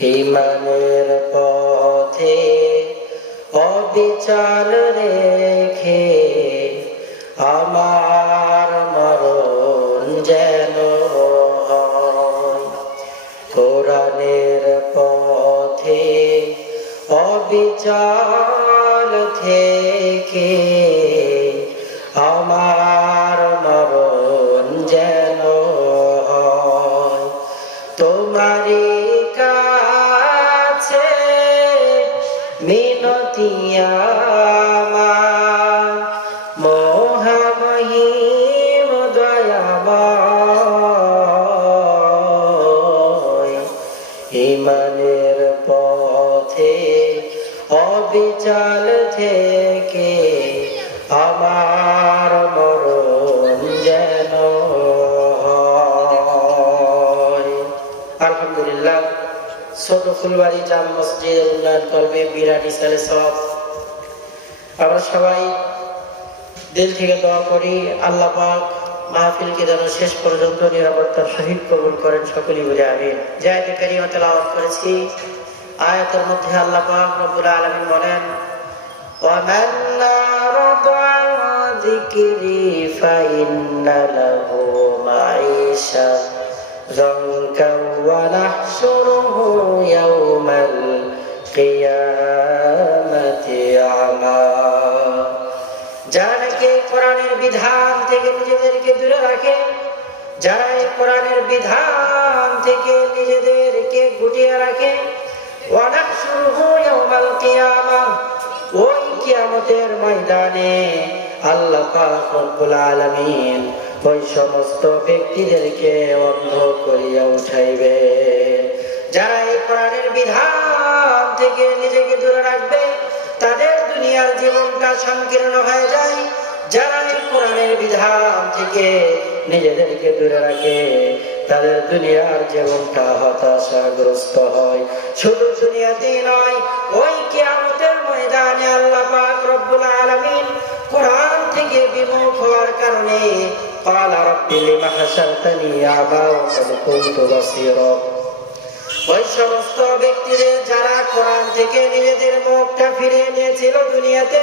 ইমানের পথে অবিচল রেখে আমার মরণ যেন হয়। কোরআনের পথে অবিচল থেকে আমার মরণ যেন হয়। তোমারই কাছে মিনতি আমার, মহামহিম দয়াময়। ইমানের পথে অবিচল থেকে আমার মরণ যেন হয়। আলহামদুলিল্লাহ, ছোট ফুলবাড়ি জাম মসজিদ উন্নয়ন করবে বিরাটি সালে সব। আমরা সবাই দিল থেকে দোয়া করি, আল্লাহ পাক মাহফিলকে যেন শেষ পর্যন্ত নিরাপত্তার সহিত কবুল করেন, সকলেই বলে আমিন। যে আয়াতে কারিমা তেলাওয়াত করেছি, আয়াতের মধ্যে আল্লাহ পাক রব্বুল আলামিন বলেন, وَمَنْ أَعْرَضَ عَنْ ذِكْرِي فَإِنَّ لَهُ مَعِيشَةً ضَنكًا وَنَحْشُرُهُ يَوْمَ الْقِيَامَةِ أَعْمَى। যারা নাকি কোরআনের বিধান থেকে নিজেদেরকে দূরে রাখে, যারা এই কোরআনের বিধান থেকে নিজেদেরকে গুটিয়ে রাখে, ওয়ানাহশুরুহু ইয়াউমাল কিয়ামাহ, ওই কিয়ামতের ময়দানে আল্লাহ পাক রব্বুল আলামিন ওই সমস্ত ব্যক্তিদেরকে অন্ধ করিয়া উঠাইবে। যারা এই কোরআনের বিধান থেকে নিজেকে দূরে রাখবে, তাদের দুনিয়ার জীবনটা সংকীর্ণ হয়ে যায়। যারা এই কোরআনের বিধান থেকে নিজেদেরকে দূরে রাখে, তাদের দুনিয়ার জীবনটা হতাশাগ্রস্ত হয়। শুধু দুনিয়াতেই নয়, ওই কিয়ামতের ময়দানে আল্লাহ পাক রব্বুল আলামিন কোরআন থেকে বিমুখ হওয়ার কারণে ক্বালা রাব্বি লিমা হাশারতানি আ'মা ওয়া ক্বাদ কুনতু বাসীরা, ওই সমস্ত ব্যক্তিদের যারা কোরআন থেকে নিজেদের মুখটা ফিরিয়ে নিয়েছিল দুনিয়াতে,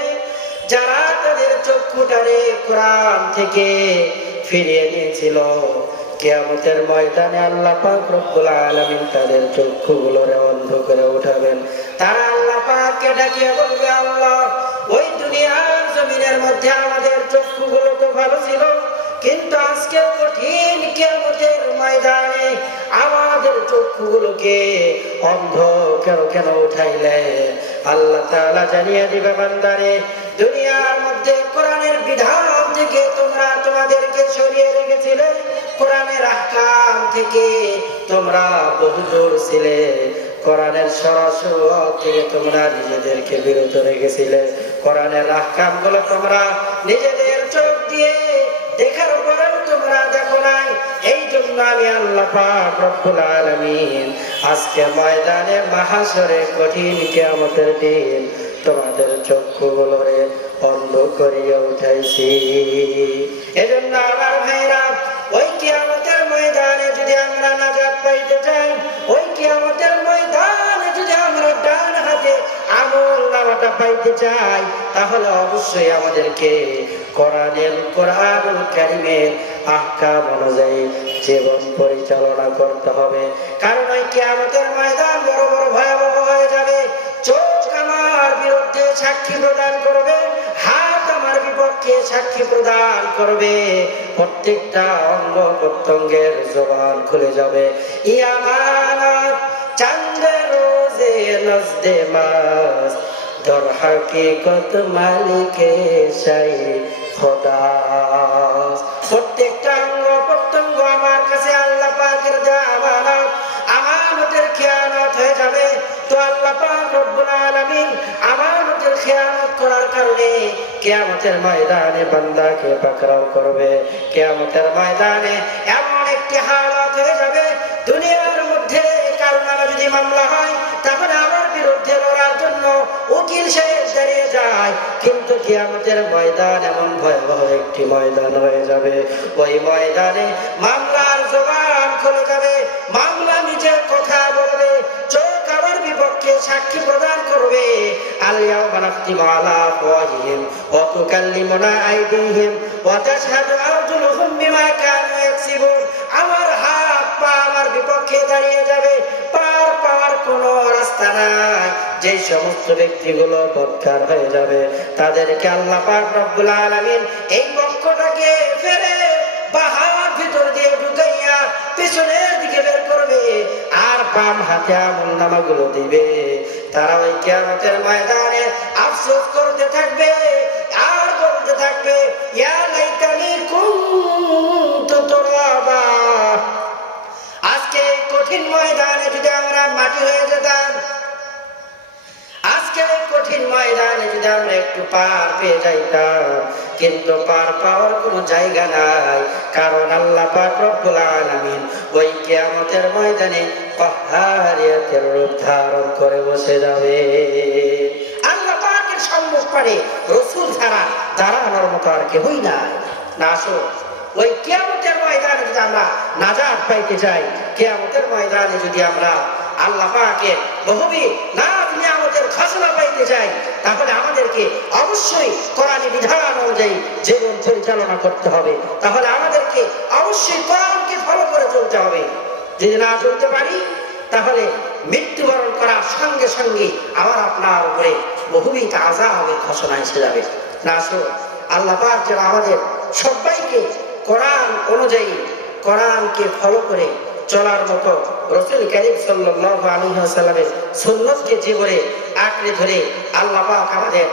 যারা তাদের চক্ষুটারে কোরআন থেকে ফিরিয়ে নিয়েছিল, কিয়ামতের ময়দানে আল্লাহ পাক রব্বুল আলামিন তাদের চক্ষুগুলোরে অন্ধ করে উঠাবেন। তারা আল্লাহ পাককে ডাকিয়ে বলবে, আল্লাহ, ওই দুনিয়ার জমিনের মধ্যে আমাদের চক্ষুগুলো তো ভালো ছিল, কিন্তু আজকে কঠিন কিয়ামতের ময়দানে আমাদের চক্ষুগুলোকে অন্ধ কেন উঠাইলে? আল্লাহ তাআলা জানিয়ে দিবে, বান্দারে, দুনিয়ার মধ্যে কোরআনের বিধান থেকে তোমরা তোমাদেরকে সরিয়ে রেখেছিলে, কোরআনের আহকাম থেকে তোমরা বহুদূর ছিলে, কোরআনের সরাসরি থেকে তোমরা নিজেদেরকে বিরত রেখেছিলে, কোরআনের আহকাম গুলো তোমরা নিজেদের চোখ দিয়ে দেখার পরেও তোমরা দেখো নাই। এই জন্য আমি আল্লাহ পাক রব্বুল আলামিন আজকে ময়দানে মাহশরে কঠিন কিয়ামতের দিন তোমাদের চক্ষুগুলোরে অন্ধ করিয়া উঠাইছি। এজন্য আমার ভাইরা, ওই কিয়ামতের ময়দানে যদি আমরা নাজাত পাইতে চাই, ওই কিয়ামতের ময়দানে যদি আমরা ডান হাতে আমল নামাটা পাইতে চাই, তাহলে অবশ্যই আমাদেরকে কোরআনুল কারীমের আহকাম অনুযায়ী জীবন পরিচালনা করতে হবে। কারণ ওই কিয়ামতের ময়দান বড় বড় ভয়াবহ হয়ে যাবে। চোখ আমার বিরুদ্ধে সাক্ষী প্রদান করবে, হাত আমার বিপক্ষে সাক্ষী প্রদান করবে, প্রত্যেকটা অঙ্গ প্রত্যঙ্গের জবান খুলে যাবে। ই আমানত চাঁদে রোজে নজদে মাস, দর হাকিকত মালিকে শাই খোদা। প্রত্যেকটা অঙ্গ প্রত্যঙ্গ আমার কাছে আল্লাহ পাকের দেওয়া আমানত, আমানতের খেয়ানত হয়ে যাবে। তো আল্লাহ পাক রব্বুল আলামিন আমানতের খেয়ানত করার কারণে কিয়ামতের ময়দানে বান্দাকে পাকড়াও করবে। কিয়ামতের ময়দানে এমন একটি হালত হয়ে যাবে, দুনিয়ার মধ্যে কারো নামে যদি মামলা হয়, তাহলে আমার বিরুদ্ধে লড়ার জন্য উকিল সাহেব দাঁড়িয়ে যায়। কিন্তু কিয়ামতের ময়দান এমন ভয়াবহ একটি ময়দান হয়ে যাবে, ওই ময়দানে মামলার জবান খুলে যাবে, মামলা নিজের কথা বলবে, চোখ সাক্ষী প্রদান করবে, আল-ইয়াওমা নাখতিমু আলা আফওয়াহিহিম ওয়া তুকাল্লিমুনা আইদিহিম ওয়া তাশহাদু আরজুলুহুম বিমা কানু ইয়াকসিবুন। আমার হাত পা আমার বিপক্ষে দাঁড়িয়ে যাবে, পার পাওয়ার কোনো রাস্তা নাই। যে সমস্ত ব্যক্তিগুলো বদকার হয়ে যাবে তাদেরকে আল্লাহ পাক রব্বুল আলামিন এই পক্ষটাকে ফেরে বাহার ভিতর দিয়ে ঢুকাইয়া পিছনের দিকে বের করবে, আর বাম হাতে আমলনামাগুলো দিবে। তারা ওই কিয়ামতের ময়দানে আফসোস করতে থাকবে আর বলতে থাকবে, ইয়া লাইতানি কুনতু তুরাবা। আজকে এই কঠিন ময়দানে যদি আমরা মাটি হয়ে যেতাম, আজকে এই কঠিন ময়দানে যদি আমরা একটু পার পেয়ে যাইতাম, কিন্তু পার পাওয়ার কোনো জায়গা নাই, কারণ আল্লাহ পাক রব্বুল আলামিন ওই কিয়ামতের ময়দানে পাহাড়িয়াতের রূপ ধারণ করে বসে যাবে। আল্লাহ পাকের সম্মুখে রাসূল ছাড়া দাঁড়ানোর মতো আর কেউই নাই। না আসো, ওই কিয়ামতের ময়দানে যদি আমরা নাজাত পাইতে চাই, কিয়ামতের ময়দানে যদি আমরা আল্লাহ পাকের বহুবিধ নাজ নিয়ামতের খাজনা পাইতে চাই, তাহলে আমাদেরকে অবশ্যই কোরআনী বিধান অনুযায়ী জীবন পরিচালনা করতে হবে। তাহলে আমাদেরকে অবশ্যই কোরআনকে ফলো করে চলতে হবে। যদি না চলতে পারি, তাহলে মৃত্যুবরণ করার সঙ্গে সঙ্গে আমার আপনার উপরে বহুবিধ আযাবের ঘোষণা এসে যাবে। না আসো, আল্লাহ পাক যেন আমাদের সবাইকে কোরআন অনুযায়ী কোরআনকে ফলো করে চলার মতো রাসূল কারীম সাল্লাল্লাহু আলাইহি ওয়াসাল্লামের সুন্নাতকে জীবনে আঁকড়ে ধরে আল্লাহ পাক আমাদের